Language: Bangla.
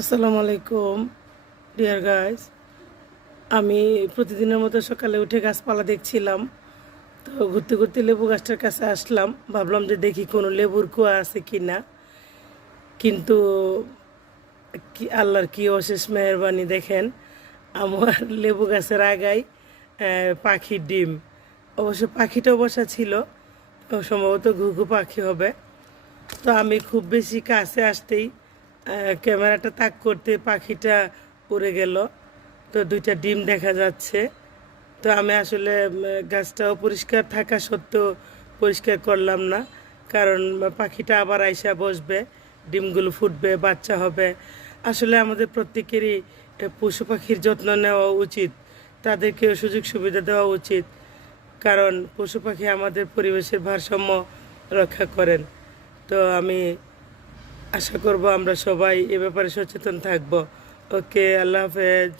আসসালামু আলাইকুম ডিয়ার গাইস। আমি প্রতিদিনের মতো সকালে উঠে গাছপালা দেখছিলাম। তো ঘুরতে ঘুরতে লেবু গাছটার কাছে আসলাম, ভাবলাম যে দেখি কোনো লেবুর কুয়া আছে কি না। কিন্তু কি আল্লাহর কি অশেষ মেহেরবানি, দেখেন আমার লেবু গাছের আগায় পাখির ডিম। অবশ্য পাখিটাও বসা ছিল, সম্ভবত ঘুঘু পাখি হবে। তো আমি খুব বেশি কাছে আসতেই ক্যামেরাটা তাক করতে পাখিটা উড়ে গেল। তো দুইটা ডিম দেখা যাচ্ছে। তো আমি আসলে গাছটাও পরিষ্কার থাকা সত্ত্বেও পরিষ্কার করলাম না, কারণ পাখিটা আবার আইসা বসবে, ডিমগুলো ফুটবে, বাচ্চা হবে। আসলে আমাদের প্রত্যেকেরই পশু পাখির যত্ন নেওয়া উচিত, তাদেরকেও সুযোগ সুবিধা দেওয়া উচিত, কারণ পশু পাখি আমাদের পরিবেশের ভারসাম্য রক্ষা করেন। তো আমি আশা করব আমরা সবাই এ ব্যাপারে সচেতন থাকব। ওকে, আল্লাহ হাফেজ।